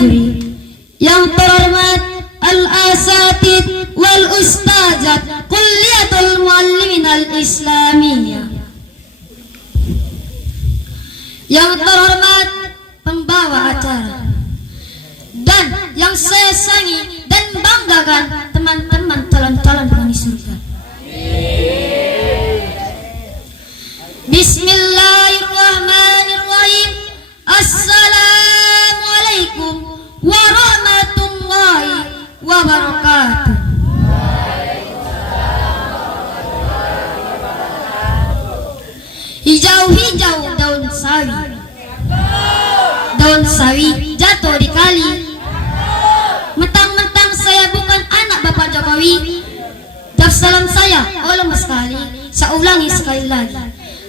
Al-Juri, yang terhormat Al-Asatid wal Ustazat Kulliyatul Muallimin Al-Islamiyah, yang terhormat pembawa acara, dan yang saya sayangi dan banggakan teman-teman calon-calon penghuni surga. Bismillahirrahmanirrahim. Assalamualaikum warahmatullahi wabarakatuh. Hijau-hijau daun sawi, daun sawi jatuh di kali. Mentang-mentang saya bukan anak Bapak Jokowi, jawab salam saya, oh lemas sekali. Saya ulangi sekali lagi.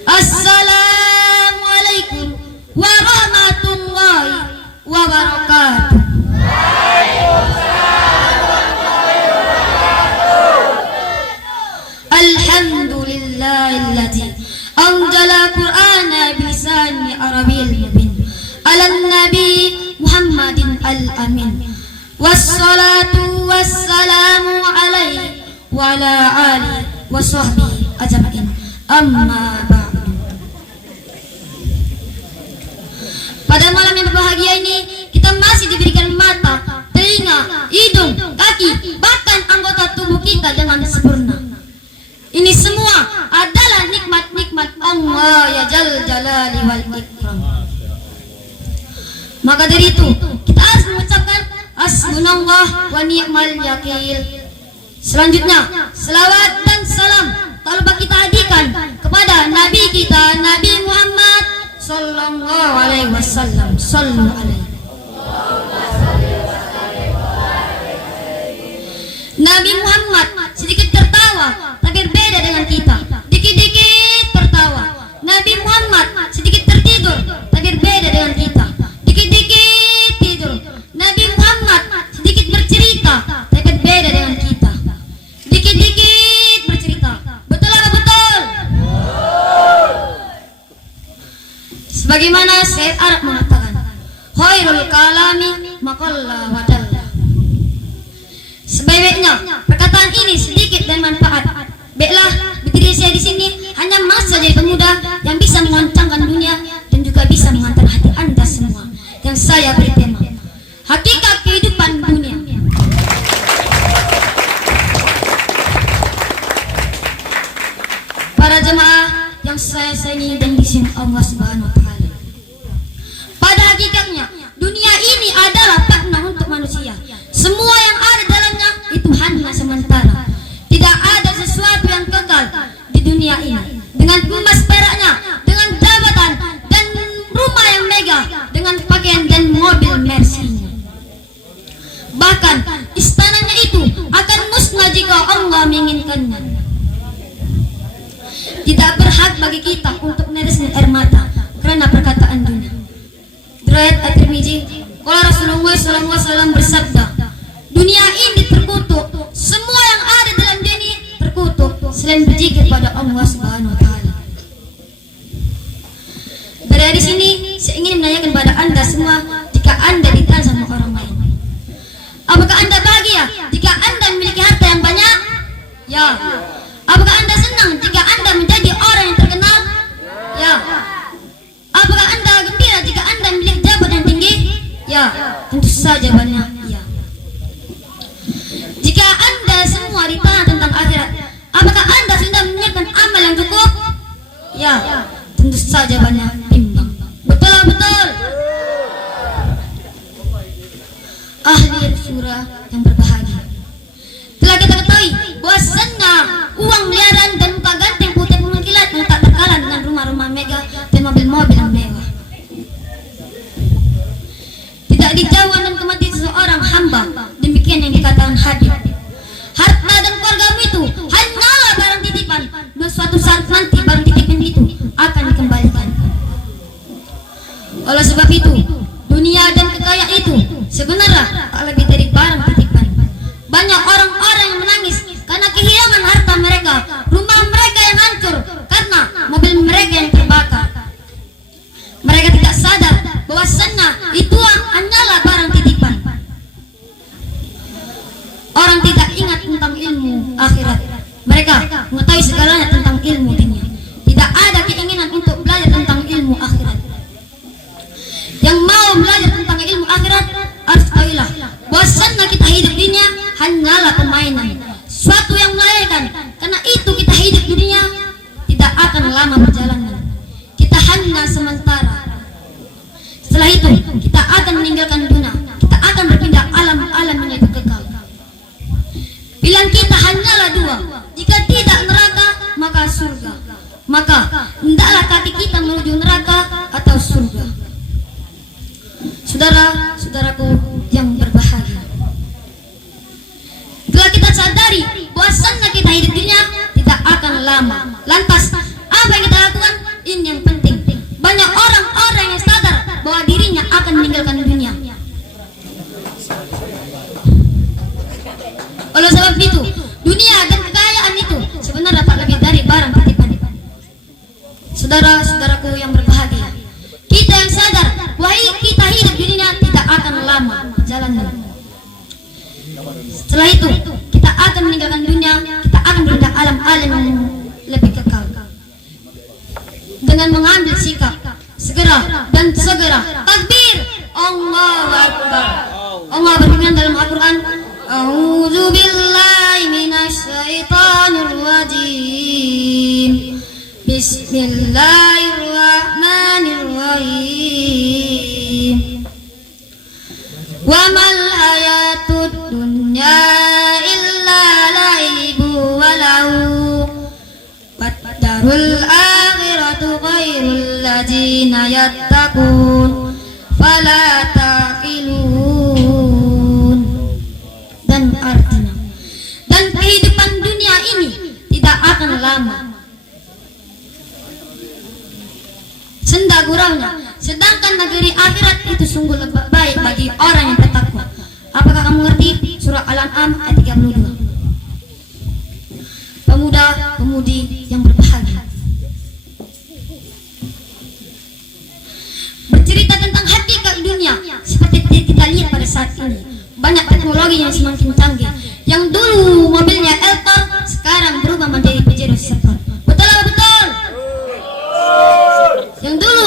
Assalamualaikum warahmatullahi wabarakatuh. Alhamdulillahilladzi anzala Qur'ana bilisani Arabiyyin mubin ala nabi Muhammadin al-amin. Wassalatu wassalamu alaihi wa ala alihi wa sahbihi ajma'in. Amma ba'du. Pada malam yang berbahagia ini, kita masih diberikan mata, telinga, hidung, kaki, bahkan anggota tubuh kita dengan sempurna. Ini semua adalah nikmat-nikmat Allah ya Jal Jalali wal Ikram. Maka dari itu, kita harus mengucapkan hasbunallah wa ni'mal wakil. Selanjutnya, selawat dan salam tak lupa kita hadirkan kepada Nabi kita, Nabi Muhammad sallallahu alaihi wasallam. Sallu alaihi. Nabi Muhammad sedikit tertawa, tapi berbeda dengan kita. Dikit-dikit tertawa. Nabi Muhammad sedikit tertidur, tapi berbeda dengan kita. Dikit-dikit tidur. Nabi Muhammad sedikit bercerita, tapi berbeda dengan kita. Dikit-dikit bercerita. Betul apa betul? Sebagaimana Syekh Arab mengatakan, khairul kalami maqalla wa dalla. Sebaiknya perkataan ini sedikit dan manfaat. Baiklah, berdiri saya di sini hanya masa jadi pemuda yang bisa mengoncangkan dunia dan juga bisa mengantar hati Anda semua. Yang saya beri tema hakikat kehidupan dunia. Para jemaah yang saya sayangi dan disini Allah Subhanahu wa taala. Pada hakikatnya dunia ini adalah fitnah untuk manusia. Semua yang ada dalamnya itu hanya sementara. Tidak ada sesuatu yang kekal di dunia ini. Dengan emas peraknya, dengan jabatan dan rumah yang megah, dengan pakaian dan mobil Mercy-nya. Bahkan istananya itu akan musnah jika Allah menginginkannya. Tidak berhak bagi kita untuk menetes air mata karena perkataan dunia. Riwayat At-Tirmidzi, qala Rasulullah sallallahu alaihi wasallam bersabda, dunia ini terkutuk, semua yang ada dalam dunia ini terkutuk selain berzikir pada Allah Subhanahu wa taala. Dari sini saya ingin menanyakan kepada Anda semua, jika Anda ditanya sama orang lain, apakah Anda bahagia jika Anda memiliki harta yang banyak? Ya. Apakah Anda senang jika Anda menjadi orang yang terkenal? Ya. Apakah Anda gembira jika Anda memiliki jabatan yang tinggi? Ya. Tentu saja jawabannya ya. Jika Anda semua ditanya tentang akhirat, apakah Anda sudah menyiapkan amal yang cukup? Ya. Tentu saja jawabannya bimbang. Betul betul. Ahli surah yang berbahagia, telah kita ketahui bahwasannya uang miliaran dan muka ganteng putih mengkilat yang tak terkalah dengan rumah-rumah megah dan mobil-mobil yang mewah. Tidak dijauh dan kematian seseorang hamba, demikian yang dikatakan hadis. Harta dan keluargamu itu hanyalah barang titipan, dan suatu saat nanti barang titipan itu akan dikembalikan. Oleh sebab itu, dunia dan kekayaan itu sebenarnya tak lebih dari barang titipan. Banyak orang-orang yang menangis karena kehilangan harta mereka, rumah mereka yang hancur, karena mobil mereka yang terbakar. Mereka tidak sadar bahwasannya itu hanyalah barang titipan. ketahuilah bahwasannya kita hidup di dunia hanyalah permainan, suatu yang melelahkan. Karena itu kita hidup di dunia tidak akan lama perjalanan, kita hanya sementara. Setelah itu kita akan meninggalkan dunia, kita akan berpindah alam-alam yang itu kekal. Pilihan kita hanyalah dua, jika tidak neraka maka surga. Maka hendaklah kaki kita menuju neraka atau surga. Saudara-saudaraku yang berbahagia, setelah kita sadari bahwasannya kita hidup dunia tidak akan lama, lantas apa yang kita lakukan? Ini yang penting. Banyak orang-orang yang sadar bahwa dirinya akan meninggalkan dunia. Oleh sebab itu, dunia dan kekayaan itu sebenarnya tak lebih dari barang titipan. Saudara-saudaraku yang berbahagia, kita yang sadar bahwa kita hidup di dunia tidak akan lama perjalanan. Setelah itu kita akan meninggalkan dunia, kita akan berpindah alam-alam yang lebih kekal. Dengan mengambil sikap segera takbir Allahu Akbar. Allah berfirman dalam Al-Quran, A'udzu billahi minasy syaithanir rajim. Bismillahirrahmanirrahim. Wa mal hayatud dunya illa laibu walau darul akhiratu khairul ladzina yattaqun fala taqilun. Dan artinya, dan kehidupan dunia ini tidak akan lama, senda guraunya, sedangkan negeri akhirat itu sungguh lebih baik bagi orang yang bertakwa. Apakah kamu ngerti? Surah Al-An'am ayat 32. Pemuda-pemudi yang berbahagia, bercerita tentang hakikat dunia seperti kita lihat pada saat ini. Banyak teknologi yang semakin canggih. Yang dulu mobilnya Eltor sekarang berubah menjadi Pajero Sport. Betul atau betul? Yang dulu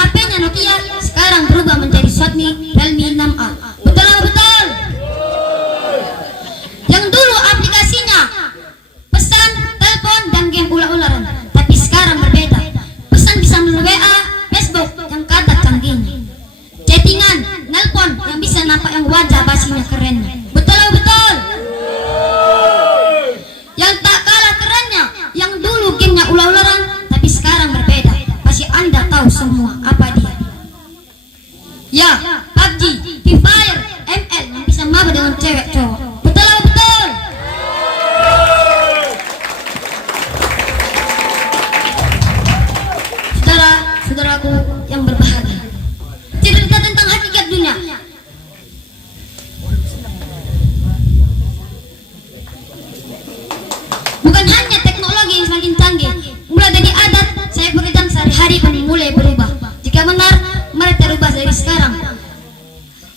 HP-nya Nokia sekarang berubah menjadi Xiaomi Realme 6A. Betul atau betul? Yang dulu aplikasinya pesan, telepon, dan game ular-ularan, tapi sekarang berbeda. Pesan bisa melalui WA, Facebook yang kata canggihnya, chattingan, nelpon yang bisa nampak yang wajah basinya kerennya. Betul atau betul? Yang tak kalah kerennya, yang dulu gamenya ular-ularan, tapi sekarang berbeda. Pasti Anda tahu semua apa dia. Ya, PUBG, Free Fire, ML yang bisa maba dengan cewek cowok. Betul atau betul? Saudaraku yang berbahagia, cerita tentang hakikat dunia. Bukan hanya teknologi yang semakin canggih, mulai dari adat saya pekerjaan sehari-hari pun mulai berubah. Jika benar mereka berubah dari sekarang,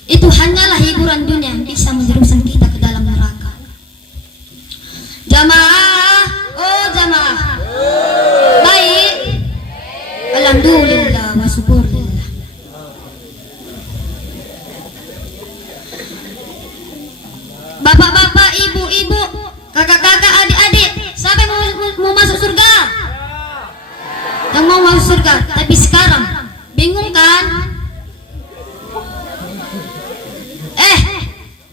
itu hanyalah hiburan dunia yang bisa menjerumuskan kita ke dalam neraka. Jamaah, oh jamaah, baik. Alhamdulillah wa syukurillah. Bapak-bapak, ibu-ibu, kakak-kakak, adik-adik, siapa yang mau masuk surga? Yang mau masuk surga, tapi sekarang bingung kan?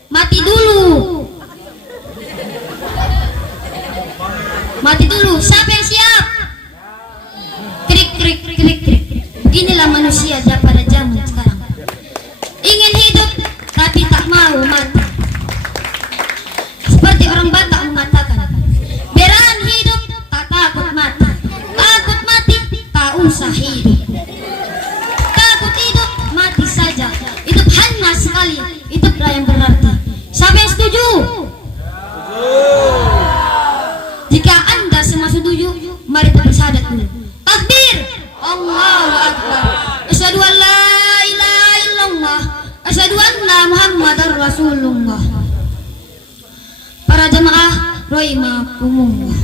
Mati dulu. Mati dulu. Siapa yang siap? Krik krik krik krik. Beginilah manusia pada zaman sekarang. Ingin hidup tapi tak mau mati. Seperti orang Batak mengatakan, berani hidup tak takut mati. Takut mati tak usah hidup. Takut hidup mati saja. Hidup hanya sekali. Hiduplah yang berarti. Siapa yang setuju? Jika Anda semua setuju, mari kita bersyahadat dulu. Takbir! Allahu Akbar. Asyhadu an la ilaha illallah. Asyhadu anna Muhammadar Rasulullah. Para jemaah rahimakumullah.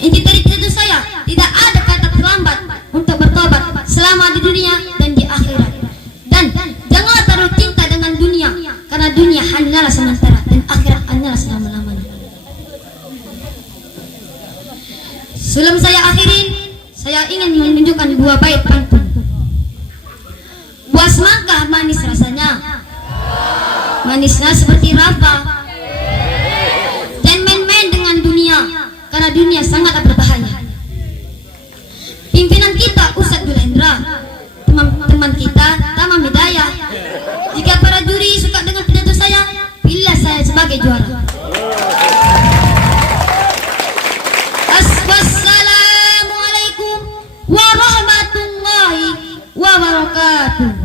Inti dari itu saya, tidak ada kata terlambat untuk bertobat selama di dunia dan di akhirat. Dan janganlah dengan dua bait pantun. Buah semangka manis rasanya, manisnya seperti raba. Jangan main-main dengan dunia, karena dunia sangat berbahaya. Pimpinan kita Ustadz Dul Hendra, teman kita Tamam Hidayah. Jika para juri suka dengan pidato saya, pilih saya sebagai juara. Wassalamualaikum warahmatullahi wabarakatuh.